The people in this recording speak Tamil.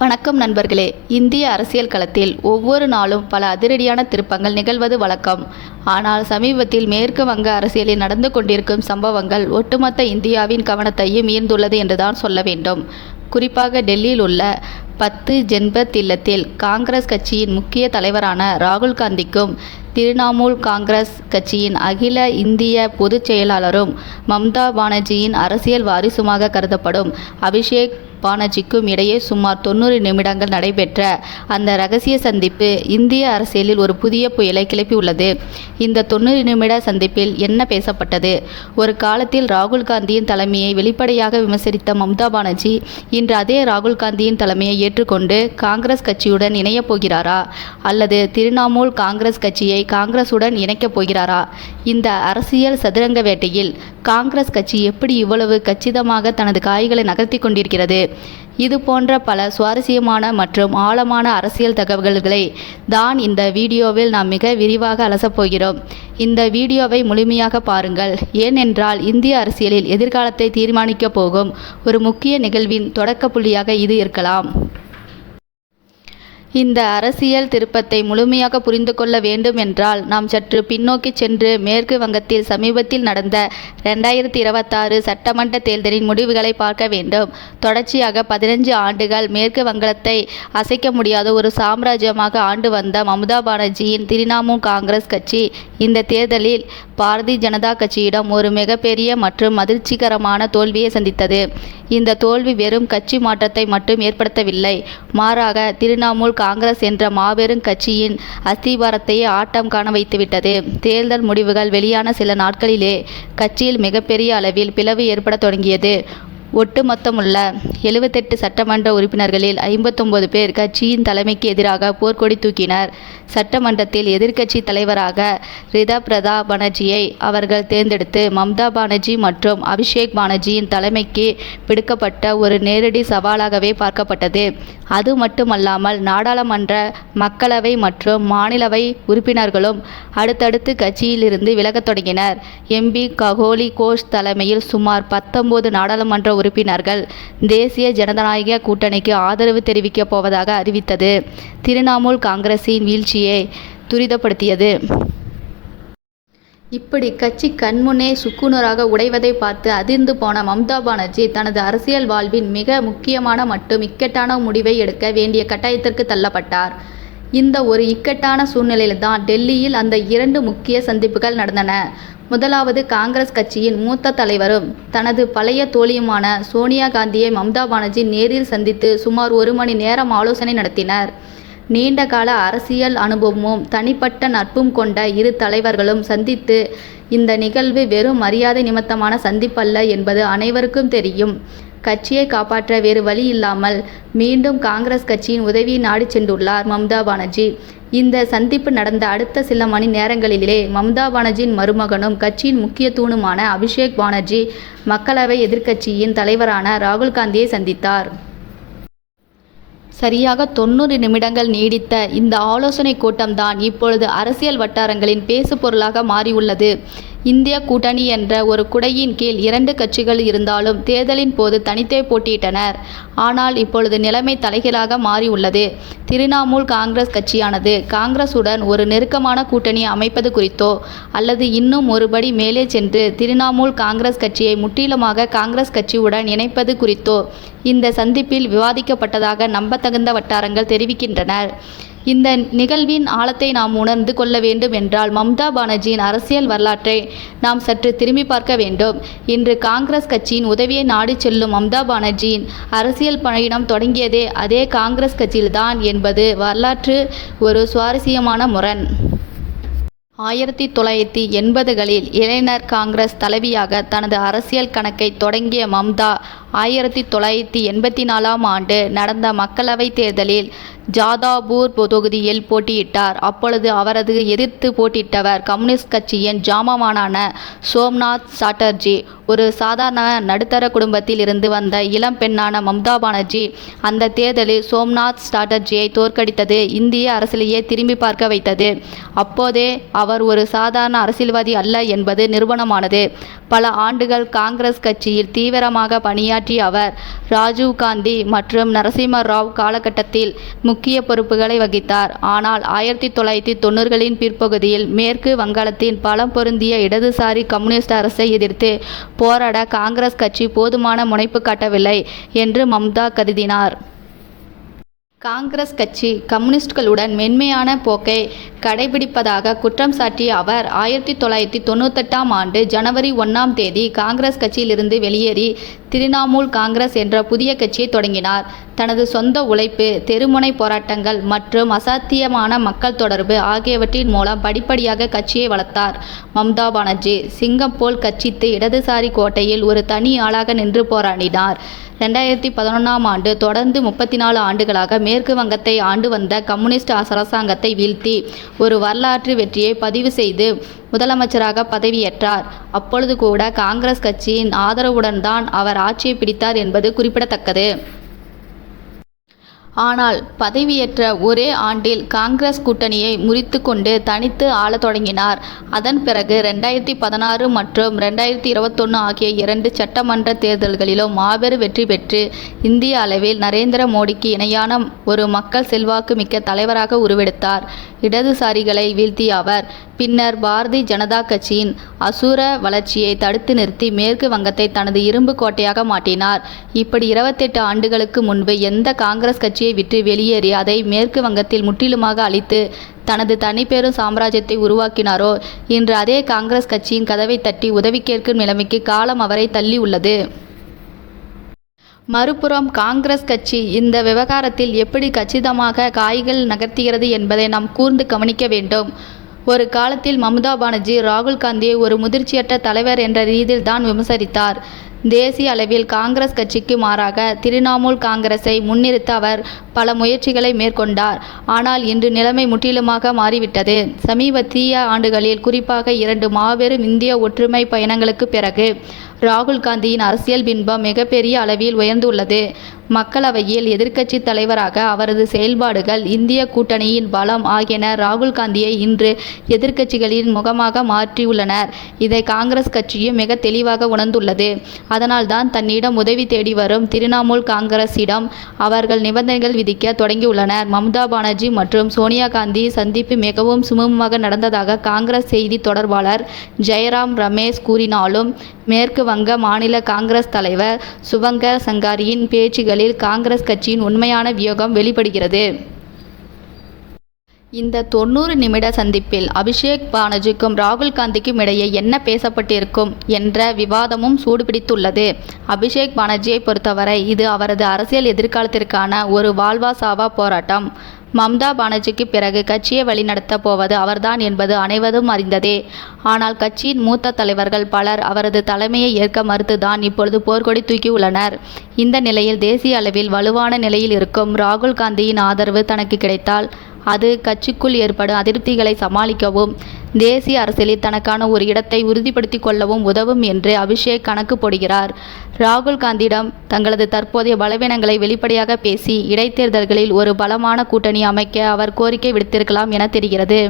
வணக்கம் நண்பர்களே. இந்திய அரசியல் களத்தில் ஒவ்வொரு நாளும் பல அதிரடியான திருப்பங்கள் நிகழ்வது வழக்கம். ஆனால் சமீபத்தில் மேற்கு வங்க அரசியலில் நடந்து கொண்டிருக்கும் சம்பவங்கள் ஒட்டுமொத்த இந்தியாவின் கவனத்தையும் ஈர்த்துள்ளது என்றுதான் சொல்ல வேண்டும். குறிப்பாக டெல்லியில் உள்ள 10 ஜன்பத் இல்லத்தில் காங்கிரஸ் கட்சியின் முக்கிய தலைவரான ராகுல் காந்திக்கும் திரிணாமுல் காங்கிரஸ் கட்சியின் அகில இந்திய பொதுச் செயலாளரும் மம்தா பானர்ஜியின் அரசியல் வாரிசுமாக கருதப்படும் அபிஷேக் பானர்ஜிக்கும் இடையே சுமார் 90 நிமிடங்கள் நடைபெற்ற அந்த ரகசிய சந்திப்பு இந்திய அரசியலில் ஒரு புதிய புயலை கிளப்பியுள்ளது. இந்த 90 நிமிட சந்திப்பில் என்ன பேசப்பட்டது? ஒரு காலத்தில் ராகுல் காந்தியின் தலைமையை வெளிப்படையாக விமர்சித்த மம்தா பானர்ஜி இன்று அதே ராகுல் காந்தியின் தலைமையை ஏற்றுக்கொண்டு காங்கிரஸ் கட்சியுடன் இணையப் போகிறாரா அல்லது திரிணாமுல் காங்கிரஸ் கட்சியை காங்கிரசுடன் இணைக்கப் போகிறாரா? இந்த அரசியல் சதுரங்க வேட்டையில் காங்கிரஸ் கட்சி எப்படி இவ்வளவு கச்சிதமாக தனது காய்களை நகர்த்தி கொண்டிருக்கிறது? இது போன்ற பல சுவாரஸ்யமான மற்றும் ஆழமான அரசியல் தகவல்களை தான் இந்த வீடியோவில் நாம் மிக விரிவாக அலசப்போகிறோம். இந்த வீடியோவை முழுமையாக பாருங்கள். ஏனென்றால் இந்திய அரசியலில் எதிர்காலத்தை தீர்மானிக்கப் போகும் ஒரு முக்கிய நிகழ்வின் தொடக்க புள்ளியாக இது இருக்கலாம். இந்த அரசியல் திருப்பத்தை முழுமையாக புரிந்து கொள்ள வேண்டும் என்றால் நாம் சற்று பின்னோக்கி சென்று மேற்கு வங்கத்தில் சமீபத்தில் நடந்த 2026 சட்டமன்ற தேர்தலின் முடிவுகளை பார்க்க வேண்டும். தொடர்ச்சியாக 15 ஆண்டுகள் மேற்கு வங்கத்தை அசைக்க முடியாத ஒரு சாம்ராஜ்யமாக ஆண்டு வந்த மம்தா பானர்ஜியின் திரிணாமுல் காங்கிரஸ் கட்சி இந்த தேர்தலில் பாரதிய ஜனதா கட்சியிடம் ஒரு மிகப்பெரிய மற்றும் அதிர்ச்சிகரமான தோல்வியை சந்தித்தது. இந்த தோல்வி வெறும் கட்சி மாற்றத்தை மட்டும் ஏற்படுத்தவில்லை, மாறாக திரிணாமுல் காங்கிரஸ் என்ற மாபெரும் கட்சியின் அஸ்திவாரத்தையே ஆட்டம் காண வைத்துவிட்டது. தேர்தல் முடிவுகள் வெளியான சில நாட்களிலே கட்சியில் மிகப்பெரிய அளவில் பிளவு ஏற்பட தொடங்கியது. ஒட்டுமொத்தமுள்ள 78 சட்டமன்ற உறுப்பினர்களில் 59 பேர் கட்சியின் தலைமைக்கு எதிராக போர்க்கொடி தூக்கினர். சட்டமன்றத்தில் எதிர்க்கட்சி தலைவராக ரிதப்ரதா பானர்ஜியை அவர்கள் தேர்ந்தெடுத்து மம்தா பானர்ஜி மற்றும் அபிஷேக் பானர்ஜியின் தலைமைக்கு விடுக்கப்பட்ட ஒரு நேரடி சவாலாகவே பார்க்கப்பட்டது. அது மட்டுமல்லாமல் நாடாளுமன்ற, மக்களவை மற்றும் மாநிலவை உறுப்பினர்களும் அடுத்தடுத்து கட்சியிலிருந்து விலகத் தொடங்கினர். எம்பி ககோலி கோஷ் தலைமையில் சுமார் 19 நாடாளுமன்ற உறுப்பினர்கள் தேசிய ஜனநாயக கூட்டணிக்கு ஆதரவு தெரிவிக்கப் போவதாக அறிவித்தது திரிணாமுல் காங்கிரசின் வீழ்ச்சியை துரிதப்படுத்தியது. இப்படி கட்சி கண்முன்னே சுக்குநூறாக உடைவதை பார்த்து அதிர்ந்து போன மம்தா பானர்ஜி தனது அரசியல் வாழ்வின் மிக முக்கியமான மற்றும் இக்கட்டான முடிவை எடுக்க வேண்டிய கட்டாயத்திற்கு தள்ளப்பட்டார். இந்த ஒரு இக்கட்டான சூழ்நிலையில்தான் டெல்லியில் அந்த 2 முக்கிய சந்திப்புகள் நடந்தன. முதலாவது, காங்கிரஸ் கட்சியின் மூத்த தலைவரும் தனது பழைய தோழியுமான சோனியா காந்தியை மம்தா பானர்ஜி நேரில் சந்தித்து சுமார் 1 மணி நேரம் ஆலோசனை நடத்தினர். நீண்டகால அரசியல் அனுபவமும் தனிப்பட்ட நட்பும் கொண்ட இரு தலைவர்களும் சந்தித்து இந்த நிகழ்வு வெறும் மரியாதை நிமித்தமான சந்திப்பல்ல என்பது அனைவருக்கும் தெரியும். கட்சியை காப்பாற்ற வேறு வழி இல்லாமல் மீண்டும் காங்கிரஸ் கட்சியின் உதவியை நாடி சென்றுள்ளார் மம்தா பானர்ஜி. இந்த சந்திப்பு நடந்த அடுத்த சில மணி நேரங்களிலே மம்தா பானர்ஜியின் மருமகனும் கட்சியின் முக்கிய தூணுமான அபிஷேக் பானர்ஜி மக்களவை எதிர்க்கட்சியின் தலைவரான ராகுல் காந்தியை சந்தித்தார். சரியாக 90 நிமிடங்கள் நீடித்த இந்த ஆலோசனை கூட்டம்தான் இப்பொழுது அரசியல் வட்டாரங்களின் பேசு பொருளாக மாறியுள்ளது. இந்திய கூட்டணி என்ற ஒரு குடையின் கீழ் 2 கட்சிகள் இருந்தாலும் தேர்தலின் போது தனித்தே போட்டியிட்டனர். ஆனால் இப்பொழுது நிலைமை தலைகீழாக மாறியுள்ளது. திரிணாமுல் காங்கிரஸ் கட்சியானது காங்கிரசுடன் ஒரு நெருக்கமான கூட்டணியை அமைப்பது குறித்தோ அல்லது இன்னும் ஒருபடி மேலே சென்று திரிணாமுல் காங்கிரஸ் கட்சியை முற்றிலுமாக காங்கிரஸ் கட்சியுடன் இணைப்பது குறித்தோ இந்த சந்திப்பில் விவாதிக்கப்பட்டதாக நம்பத்தகுந்த வட்டாரங்கள் தெரிவிக்கின்றன. இந்த நிகழ்வின் ஆழத்தை நாம் உணர்ந்து கொள்ள வேண்டும் என்றால் மம்தா பானர்ஜியின் அரசியல் வரலாற்றை நாம் சற்று திரும்பி பார்க்க வேண்டும். இன்று காங்கிரஸ் கட்சியின் உதவியை நாடி செல்லும் மம்தா பானர்ஜியின் அரசியல் பயணம் தொடங்கியதே அதே காங்கிரஸ் கட்சியில்தான் என்பது வரலாற்று ஒரு சுவாரஸ்யமான முரண். 1980களில் இளைஞர் காங்கிரஸ் தலைவியாக தனது அரசியல் கணக்கை தொடங்கிய மம்தா 1984ஆம் ஆண்டு நடந்த மக்களவைத் தேர்தலில் ஜாதாபூர் தொகுதியில் போட்டியிட்டார். அப்பொழுது அவரது எதிர்த்து போட்டியிட்டவர் கம்யூனிஸ்ட் கட்சியின் ஜாமவானான சோம்நாத் சாட்டர்ஜி. ஒரு சாதாரண நடுத்தர குடும்பத்தில் இருந்து வந்த இளம் பெண்ணான மம்தா பானர்ஜி அந்த தேர்தலில் சோம்நாத் சாட்டர்ஜியை தோற்கடித்தது இந்திய அரசியலையே திரும்பி பார்க்க வைத்தது. அப்போதே அவர் ஒரு சாதாரண அரசியல்வாதி அல்ல என்பது நிரூபணமானது. பல ஆண்டுகள் காங்கிரஸ் கட்சியில் தீவிரமாக பணியாற்றிய பணியாற்றிய அவர் ராஜீவ் காந்தி மற்றும் நரசிம்ம ராவ் காலகட்டத்தில் முக்கிய பொறுப்புகளை வகித்தார். ஆனால் 1990களின் பிற்பகுதியில் மேற்கு வங்காளத்தின் பலம் பொருந்திய இடதுசாரி கம்யூனிஸ்ட் அரசை எதிர்த்து போராட காங்கிரஸ் கட்சி போதுமான முனைப்பு காட்டவில்லை என்று மம்தா கருதினார். காங்கிரஸ் கட்சி கம்யூனிஸ்டுகளுடன் மென்மையான போக்கை கடைபிடிப்பதாக குற்றம் சாட்டிய அவர் 1998ஆம் ஆண்டு ஜனவரி 1ஆம் தேதி காங்கிரஸ் கட்சியிலிருந்து வெளியேறி திரிணாமுல் காங்கிரஸ் என்ற புதிய கட்சியை தொடங்கினார். தனது சொந்த உழைப்பு, தெருமுனை போராட்டங்கள் மற்றும் அசாத்தியமான மக்கள் தொடர்பு ஆகியவற்றின் மூலம் படிப்படியாக கட்சியை வளர்த்தார். மம்தா பானர்ஜி சிங்கம் போல் கட்சித்து இடதுசாரி கோட்டையில் ஒரு தனி ஆளாக நின்று போராடினார். 2011ஆம் ஆண்டு தொடர்ந்து 34 ஆண்டுகளாக மேற்கு வங்கத்தை ஆண்டு வந்த கம்யூனிஸ்ட் அரசாங்கத்தை வீழ்த்தி ஒரு வரலாற்று வெற்றியை பதிவு செய்து முதலமைச்சராக பதவியேற்றார். அப்பொழுது கூட காங்கிரஸ் கட்சியின் ஆதரவுடன் தான் அவர் ஆட்சியை பிடித்தார் என்பது குறிப்பிடத்தக்கது. ஆனால் பதவியேற்ற ஒரே ஆண்டில் காங்கிரஸ் கூட்டணியை முறித்து கொண்டு தனித்து ஆளத் தொடங்கினார். அதன் பிறகு 2016 மற்றும் 2021 ஆகிய 2 சட்டமன்ற தேர்தல்களிலும் மாபெரும் வெற்றி பெற்று இந்திய அளவில் நரேந்திர மோடிக்கு இணையான ஒரு மக்கள் செல்வாக்கு மிக்க தலைவராக உருவெடுத்தார். இடதுசாரிகளை வீழ்த்திய அவர் பின்னர் பாரதிய ஜனதா கட்சியின் அசுர வளர்ச்சியை தடுத்து நிறுத்தி மேற்கு வங்கத்தை தனது இரும்பு கோட்டையாக மாற்றினார். இப்படி 28 ஆண்டுகளுக்கு முன்பு எந்த காங்கிரஸ் கட்சியை விட்டு வெளியேறி அதை மேற்கு வங்கத்தில் முற்றிலுமாக அழித்து தனது தனிப்பெரும் சாம்ராஜ்யத்தை உருவாக்கினாரோ, இன்று அதே காங்கிரஸ் கட்சியின் கதவை தட்டி உதவி கேட்கும் நிலைமைக்கு காலம் அவரை தள்ளி உள்ளது. மறுபுறம் காங்கிரஸ் கட்சி இந்த விவகாரத்தில் எப்படி கச்சிதமாக காய்கள் நகர்த்துகிறது என்பதை நாம் கூர்ந்து கவனிக்க வேண்டும். ஒரு காலத்தில் மம்தா பானர்ஜி ராகுல் காந்தியை ஒரு முதிர்ச்சியற்ற தலைவர் என்ற ரீதியில் தான் விமர்சித்தார். தேசிய அளவில் காங்கிரஸ் கட்சிக்கு மாறாக திரிணாமுல் காங்கிரஸை முன்னிறுத்த அவர் பல முயற்சிகளை மேற்கொண்டார். ஆனால் இன்று நிலைமை முற்றிலுமாக மாறிவிட்டது. சமீபத்திய ஆண்டுகளில் குறிப்பாக 2 மாபெரும் இந்திய ஒற்றுமை பயணங்களுக்கு பிறகு ராகுல் காந்தியின் அரசியல் பிம்பம் மிகப்பெரிய அளவில் உயர்ந்துள்ளது. மக்களவையில் எதிர்க்கட்சி தலைவராக அவரது செயல்பாடுகள், இந்திய கூட்டணியின் பலம் ஆகியன ராகுல் காந்தியை இன்று எதிர்க்கட்சிகளின் முகமாக மாற்றியுள்ளனர். இதை காங்கிரஸ் கட்சியும் மிக தெளிவாக உணர்ந்துள்ளது. அதனால்தான் தன்னிடம் உதவி தேடி வரும் திரிணாமுல் காங்கிரஸிடம் அவர்கள் நிபந்தனைகள் விதிக்க தொடங்கியுள்ளனர். மம்தா பானர்ஜி மற்றும் சோனியா காந்தி சந்திப்பு மிகவும் சுமூகமாக நடந்ததாக காங்கிரஸ் செய்தி தொடர்பாளர் ஜெயராம் ரமேஷ் கூறினாலும் மேற்கு வங்க மாநில காங்கிரஸ் தலைவர் சுபங்கர் சங்காரியின் பேச்சுகளில் காங்கிரஸ் கட்சியின் உண்மையான வியூகம் வெளிப்படுகிறது. இந்த 90 நிமிட சந்திப்பில் அபிஷேக் பானர்ஜிக்கும் ராகுல் காந்திக்கும் இடையே என்ன பேசப்பட்டிருக்கும் என்ற விவாதமும் சூடுபிடித்துள்ளது. அபிஷேக் பானர்ஜியை பொறுத்தவரை இது அவரது அரசியல் எதிர்காலத்திற்கான ஒரு வாழ்வா சாவா போராட்டம். மம்தா பானர்ஜிக்கு பிறகு கட்சியை வழிநடத்த போவது அவர்தான் என்பது அனைவரும் அறிந்ததே. ஆனால் கட்சியின் மூத்த தலைவர்கள் பலர் அவரது தலைமையை ஏற்க மறுத்துதான் இப்பொழுது போர்க்கொடி தூக்கியுள்ளனர். இந்த நிலையில் தேசிய அளவில் வலுவான நிலையில் இருக்கும் ராகுல் காந்தியின் ஆதரவு தனக்கு கிடைத்தால் அது கட்சிக்குள் ஏற்படும் அதிருப்திகளை சமாளிக்கவும் தேசிய அரசியலில் தனக்கான ஒரு இடத்தை உறுதிப்படுத்திக் கொள்ளவும் உதவும் என்று அபிஷேக் கணக்கு போடுகிறார். ராகுல் காந்தியிடம் தங்களது தற்போதைய பலவீனங்களை வெளிப்படையாக பேசி இடைத்தேர்தல்களில் ஒரு பலமான கூட்டணி அமைக்க அவர் கோரிக்கை விடுத்திருக்கலாம் என தெரிகிறது.